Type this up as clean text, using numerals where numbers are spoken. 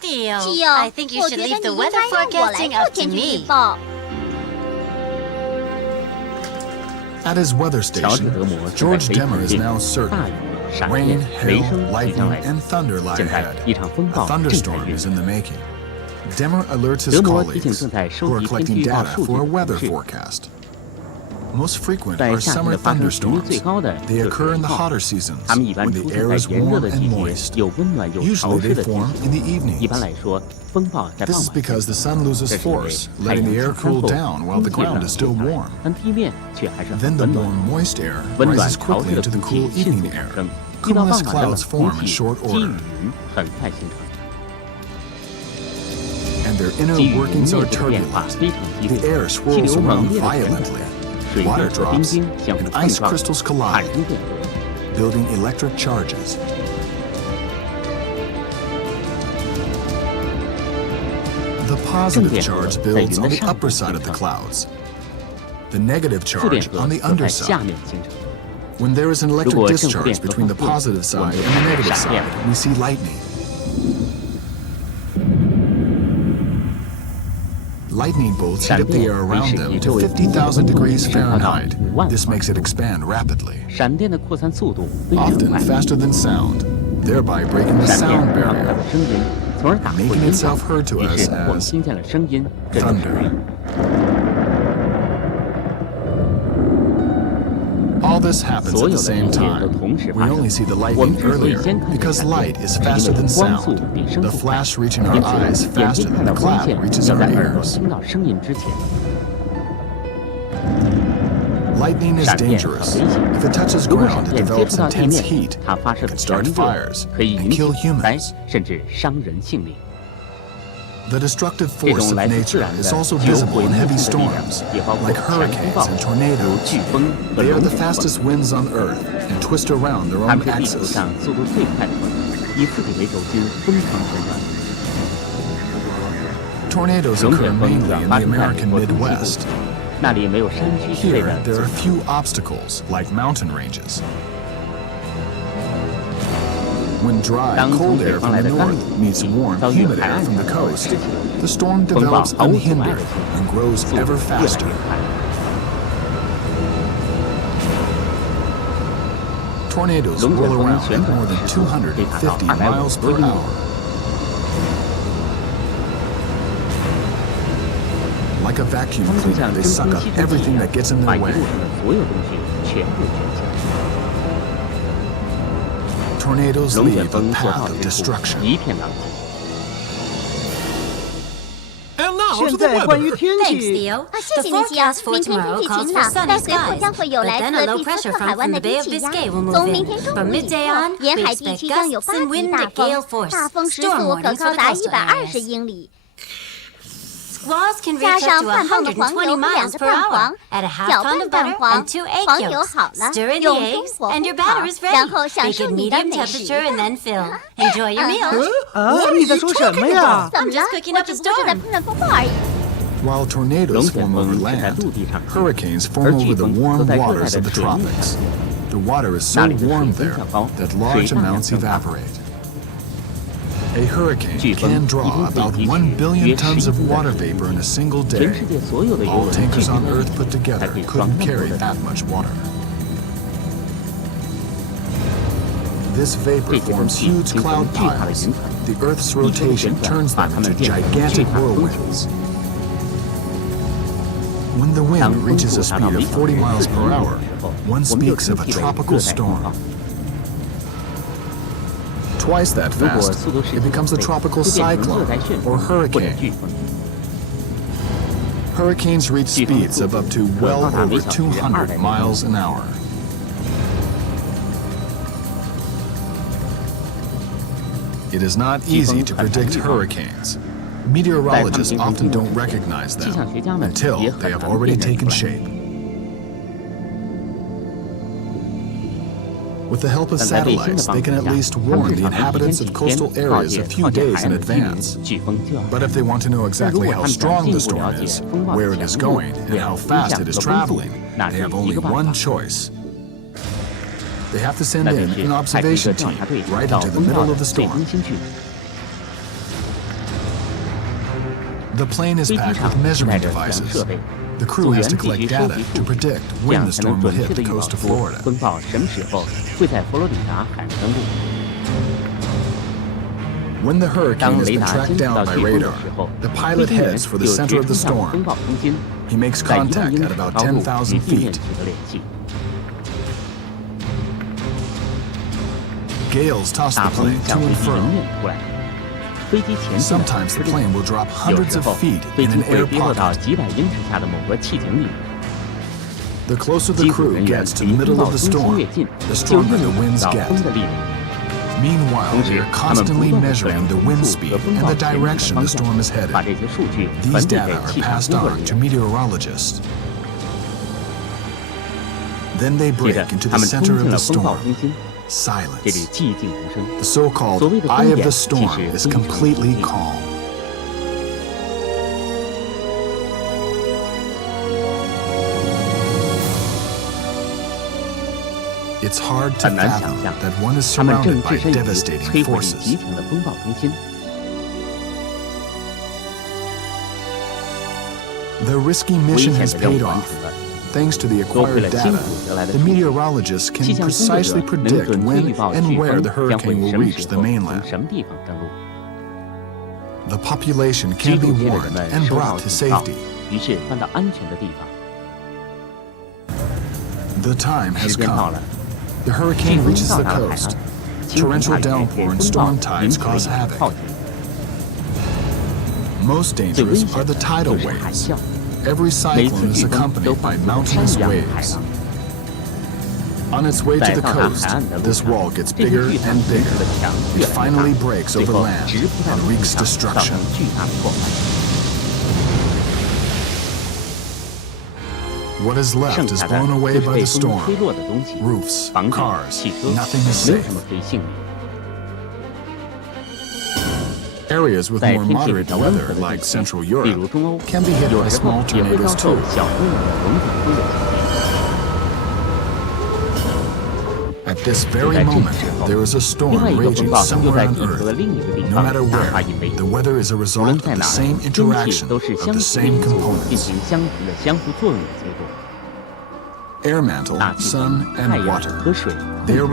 Theo, I think you should leave the weather forecasting up to me. At his weather station, George Demmer is now certain. Rain, hail, lightning, and thunder lie ahead. A thunderstorm is in the making. Demmer alerts his colleagues, who are collecting data for a weather forecast. Most frequent are summer thunderstorms. They occur in the hotter seasons, when the air is warm and moist. Usually they form in the evenings. This is because the sun loses force, letting the air cool down while the ground is still warm. Then the warm, moist air rises quickly into the cool evening air. Cumulus clouds form in short order. And their inner workings are turbulent. The air swirls around violently. Water drops and ice crystals collide, building electric charges. The positive charge builds on the upper side of the clouds, the negative charge on the underside. When there is an electric discharge between the positive side and the negative side, we see lightning. Lightning bolts heat up the air around them to 50,000 degrees Fahrenheit. This makes it expand rapidly, often faster than sound, thereby breaking the sound barrier, making itself heard to us as thunder. All this happens at the same time. We only see the lightning earlier because light is faster than sound, the flash reaching our eyes faster than the clap reaches our ears. Lightning is dangerous. If it touches ground, it develops intense heat, can start fires, and kill humans. The destructive force of nature is also visible in heavy storms, like hurricanes and tornadoes. They are the fastest winds on Earth and twist around their own axis. Tornadoes occur mainly in the American Midwest. Here, there are few obstacles, like mountain ranges. When dry, cold air from the north meets warm, humid air from the coast, the storm develops unhindered and grows ever faster. Tornadoes whirl around at more than 250 miles per hour. Like a vacuum cleaner, they suck up everything that gets in their way. Tornadoes leave a path of destruction. And now to the weather. Thanks, Theo. The forecast for tomorrow calls for sunny skies, but then a low pressure front from the Bay of Biscay will move in. From midday on, we expect gusts and wind at gale force. Storm warnings for the coastal areas. Squalls can reach up to 120 miles per hour. Add a half pound of butter and 2 egg yolks. Stir in the eggs, and your batter is ready. Bake at medium temperature and then fill. Enjoy your meal. 你在说什么呀？ I'm just cooking up a storm. While tornadoes form over land, hurricanes form over the warm waters of the tropics. The water is so warm there that large amounts evaporate. A hurricane can draw about 1 billion tons of water vapor in a single day. All tankers on Earth put together couldn't carry that much water. This vapor forms huge cloud piles. The Earth's rotation turns them into gigantic whirlwinds. When the wind reaches a speed of 40 miles per hour, one speaks of a tropical storm. Twice that fast, it becomes a tropical cyclone or hurricane. Hurricanes reach speeds of up to well over 200 miles an hour. It is not easy to predict hurricanes. Meteorologists often don't recognize them until they have already taken shape. With the help of satellites, they can at least warn the inhabitants of coastal areas a few days in advance. But if they want to know exactly how strong the storm is, where it is going, and how fast it is traveling, they have only one choice. They have to send in an observation team right into the middle of the storm. The plane is 飞机 packed 上 with 带 measurement 着测量 devices. 设备， The 组 crew 员 has to 必须 collect 收 data 集 to 数据， predict 这 when 样 the 才能 storm will 准 hit 确地 the 预报 coast of 出 Florida. 风暴什么时候会在佛罗里达海上登陆。 When the hurricane 当 has 雷 been 达 tracked 监测 down 到 by 飓风的 radar, 时候， the 飞 pilot 行员 heads for 就 the center 直 of the 冲向 storm. 风暴中心， He makes 在1万 contact 英 at 尺的 about 高度与 10,000 地面 feet. 取得联系。 Gales toss 大 the 风 plane 向 to 飞 and 机迎 fro. 面扑来，飞机前进了 Sometimes 50 the 度， plane will drop 有 hundreds 时 of 候 feet 飞 in 机 an 会 air 跌落到 pocket. 几百英尺下的某个气井里。 The closer the 机组 crew 人员 gets to 离 the 风 middle 暴 of the 中心 storm, 越近， the 就 stronger 越 the 能 winds 感到 get. 风的力量。 Meanwhile, 同 they 时 are，他们不 constantly 断地测量 measuring the 风 wind 速 speed 和风 and 暴 the 前进的 direction 方 the 向， storm is 把 headed. 这些数据 These 传递 data 给 are 气象 passed 工作 on 人 to 员。 meteorologists. Then they 接 break 着， into 他 the 们冲 center 进 of 了 the 风暴 storm. 中心，这里 Silence. 寂静无声。 The so-called 所谓的 eye 风 of 眼 the 其 storm 实 is 非常平 completely 静。 calm. It's hard to 很难想 fathom 象， that one is 他们正 surrounded 置 by 身于 devastating 摧毁力 forces. 极强的风暴中心。 The risky 危 mission 险 has 的任 paid 务完 off. 成了， Thanks to the 多亏 acquired 了辛苦 data, 得来的 the 数据， meteorologists 气 can 象工作者 precisely 能 predict 准确 when 预报 and 飓 where 风 the 将 hurricane 会 will 什么 reach 时 the 候从 mainland. 什么地方登陆。 The population 居 can be 住界的人 warned 们 and 收到 brought to 警告， safety. 于是搬到安全的地方。 The time 时 has 间到 come. 了， The 飓 hurricane 风 reaches 到 the 达了海 coast. 岸，倾盆 Torrential 大雨 downpour 给 and 风暴 storm 引 tides 起了一 cause 场 havoc. 浩劫。 Most 最危 dangerous 险 are 的 the tidal 就是海 waves. 啸， Every 每次 cyclone is 飓风都 accompanied by 仿佛山 mountainous 一样的海 waves. 浪。 On its way to 在 the 到达 coast, 海岸的路 this 上， wall gets 这些 bigger 巨 and 浪形成 bigger. 的墙 It 越来越 finally 大， breaks 最 over 后 land 直扑到 and 陆地 wreaks 上，造 destruction. 成巨大的破坏。 What is 剩 left is 下的 blown 就 away 是 by 被 the 风 storm. 吹落的东西， Roofs, 房子、 cars, 汽车， nothing is 没有 safe. 什么可以幸免。 Areas with 在 more 天气比 moderate 较温 weather, 和的 like 地区， Central 例 Europe, 如中欧， can be hit 有 by 时候 small 也会遭 tornadoes 受 too. 小规模的龙卷风的袭击。 At this 就 very 在这个 moment, 时候， there is a 另 storm 外一个风 raging 暴又 somewhere 在 on 地球的 Earth. 另一个地 No 方 matter 大 where, 发淫威。 the weather is a 无 result 论 of 在 the 哪儿， same 天气 interaction 都是 of 相 the 似的 same 因素进 components. 行相同的相互作用的结果。 Air mantle, 大气层、 sun, 太 and 阳 water. 和水 They are